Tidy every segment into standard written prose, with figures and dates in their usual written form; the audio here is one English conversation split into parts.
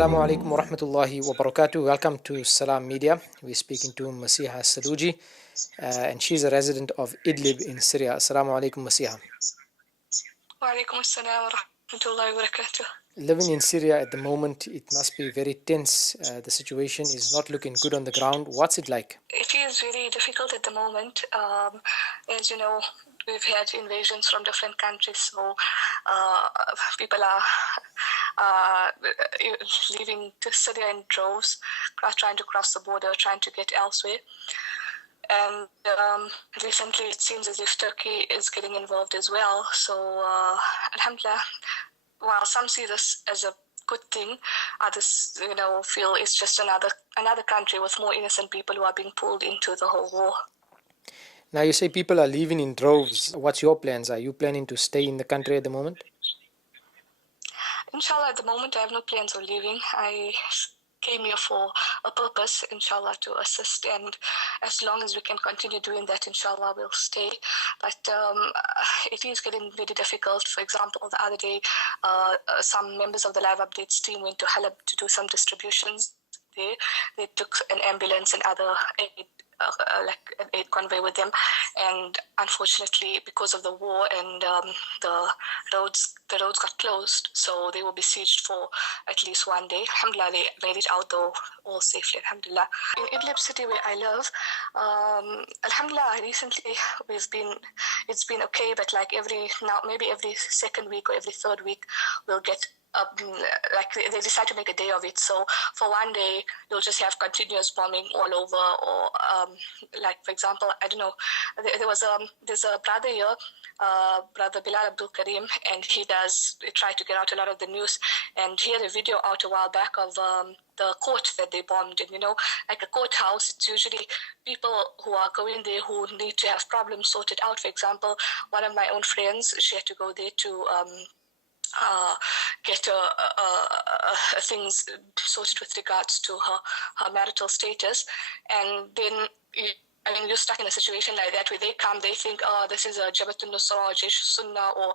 Assalamu alaikum wa rahmatullahi wa barakatuh. Welcome to Salaamedia. We're speaking to Maseeha Saloojee, and she's a resident of Idlib in Syria. Assalamu alaikum, Maseeha. Wa alaikum assalam wa rahmatullahi wa barakatuh. Living in Syria at the moment, it must be very tense. The situation is not looking good on the ground. What's it like? It is very difficult at the moment. As you know, we've had invasions from different countries, so people are leaving to Syria in droves, trying to cross the border, trying to get elsewhere. And recently it seems as if Turkey is getting involved as well. So, alhamdulillah, while some see this as a good thing, others, feel it's just another country with more innocent people who are being pulled into the whole war. Now, you say people are leaving in droves. What's your plans? Are you planning to stay in the country at the moment? Inshallah, at the moment, I have no plans of leaving. I came here for a purpose, inshallah, to assist, and as long as we can continue doing that, inshallah, we'll stay. But it is getting very difficult. For example, the other day, some members of the live updates team went to Halab to do some distributions there. They took an ambulance and other aid, like an aid convoy with them, and unfortunately, because of the war and the roads got closed, so they will be besieged for at least one day. Alhamdulillah, they made it out though, all safely, alhamdulillah. In Idlib city where I live, alhamdulillah, recently it's been okay, but like maybe every second week or every third week, we'll get like they decide to make a day of it. So for one day, you'll just have continuous bombing all over, or like for example, I don't know, there's a brother here, brother Bilal Abdul Karim, and he try to get out a lot of the news, and he had a video out a while back of the court that they bombed. And like a courthouse, it's usually people who are going there who need to have problems sorted out. For example, one of my own friends, she had to go there to get things sorted with regards to her marital status, and then you're stuck in a situation like that where they come, they think, this is a Jabhat al-Nusra, Jaish al-Sunnah, or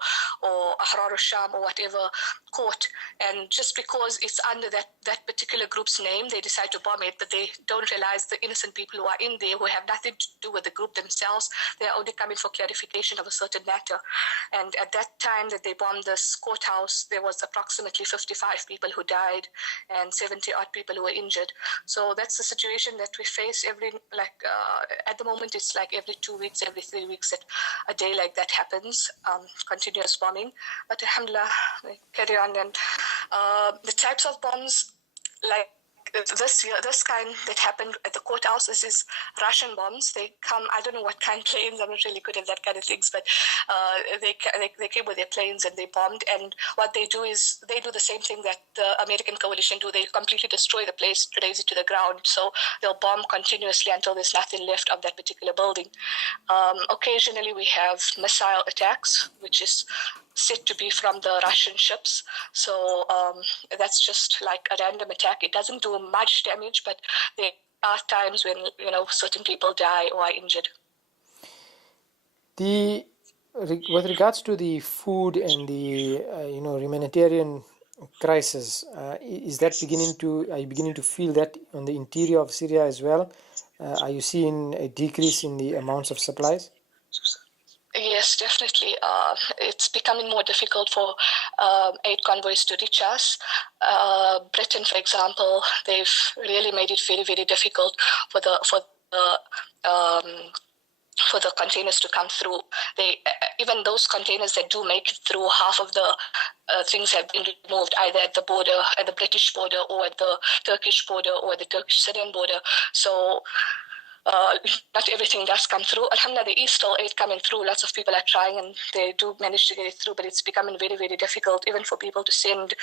Ahrar al-Sham, or whatever court, and just because it's under that particular group's name, they decide to bomb it, but they don't realize the innocent people who are in there who have nothing to do with the group themselves. They're only coming for clarification of a certain matter. And at that time that they bombed this courthouse, there was approximately 55 people who died and 70-odd people who were injured. So that's the situation that we face at the moment. It's like every 2 weeks, every 3 weeks that a day like that happens, continuous bombing. But alhamdulillah, we carry on. And the types of bombs, like this kind that happened at the courthouse, this is Russian bombs. They come, I don't know what kind of planes, I'm not really good at that kind of things, but they came with their planes and they bombed. And what they do is they do the same thing that the American coalition do. They completely destroy the place, raise it to the ground. So they'll bomb continuously until there's nothing left of that particular building. Occasionally we have missile attacks, which is said to be from the Russian ships. So that's just like a random attack. It doesn't do much damage, but there are times when certain people die or are injured. With regards to the food and the humanitarian crisis, are you beginning to feel that on the interior of Syria as well? Are you seeing a decrease in the amounts of supplies? Yes, definitely. It's becoming more difficult for aid convoys to reach us. Britain, for example, they've really made it very, very difficult for the containers to come through. Even those containers that do make it through, half of the things have been removed, either at the border, at the British border, or at the Turkish border, or at the Turkish-Syrian border. So not everything does come through. Alhamdulillah, there is still aid coming through. Lots of people are trying and they do manage to get it through, but it's becoming very, very difficult even for people to send,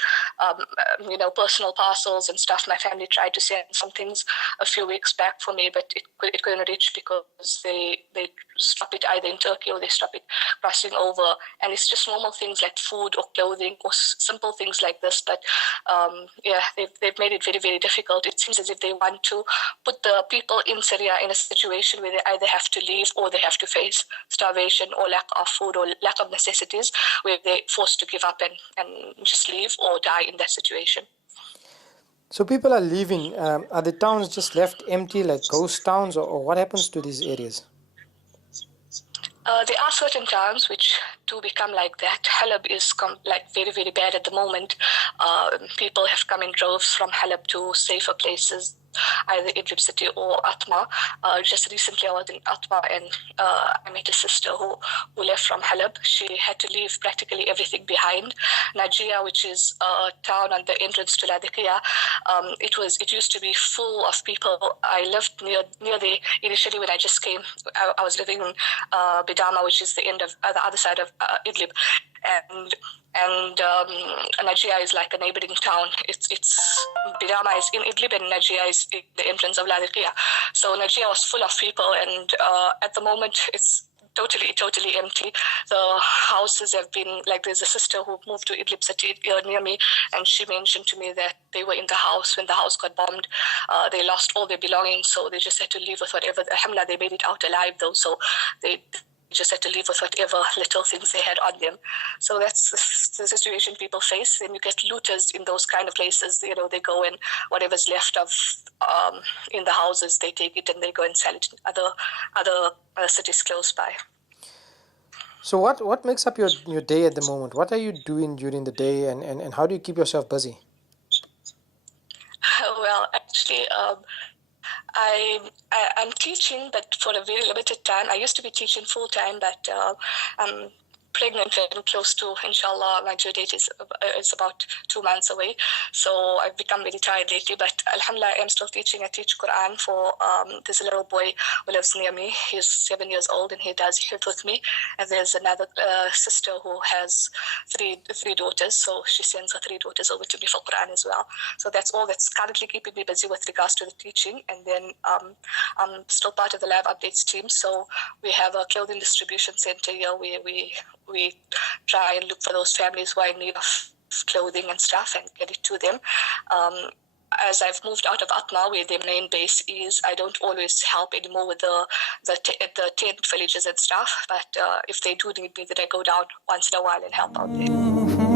personal parcels and stuff. My family tried to send some things a few weeks back for me, but it couldn't reach because they stop it either in Turkey or they stop it crossing over. And it's just normal things like food or clothing or simple things like this. But they've made it very, very difficult. It seems as if they want to put the people in Syria in a situation where they either have to leave or they have to face starvation or lack of food or lack of necessities, where they're forced to give up and just leave or die in that situation. So people are leaving. Are the towns just left empty like ghost towns, or what happens to these areas? There are certain towns which do become like that. Halab is like very, very bad at the moment. People have come in droves from Halab to safer places, either Idlib city or Atma. Just recently I was in Atma and I met a sister who left from Halab. She had to leave practically everything behind. Najia, which is a town on the entrance to Ladikia, it used to be full of people. I lived near the, initially when I just came, I was living in Bidama, which is the end of the other side of Idlib, and Najia is like a neighboring town. It's Bidama is in Idlib and Najia is in the entrance of Ladikia. So Najia was full of people, and at the moment it's totally empty. The houses have been, like, there's a sister who moved to Idlib city near me, and she mentioned to me that they were in the house when the house got bombed. They lost all their belongings, so they just had to leave with whatever. Alhamdulillah, they made it out alive though, so they just had to leave with whatever little things they had on them. So that's the situation people face. Then you get looters in those kind of places. You know, they go and whatever's left of in the houses, they take it and they go and sell it in other cities close by. So what makes up your day at the moment? What are you doing during the day, and how do you keep yourself busy? Well, actually, I'm teaching, but for a very limited time. I used to be teaching full time, but I'm pregnant and close to, inshallah, my due date is about 2 months away. So I've become very tired lately, but alhamdulillah, I'm still teaching. I teach Quran for there's a little boy who lives near me. He's 7 years old and he does hifz with me. And there's another sister who has three daughters. So she sends her 3 daughters over to me for Quran as well. So that's all that's currently keeping me busy with regards to the teaching. And then I'm still part of the Live Updates team. So we have a clothing distribution center here where we try and look for those families who are in need of clothing and stuff and get it to them. As I've moved out of Atma, where their main base is, I don't always help anymore with the tent villages and stuff. But if they do need me, then I go down once in a while and help out there.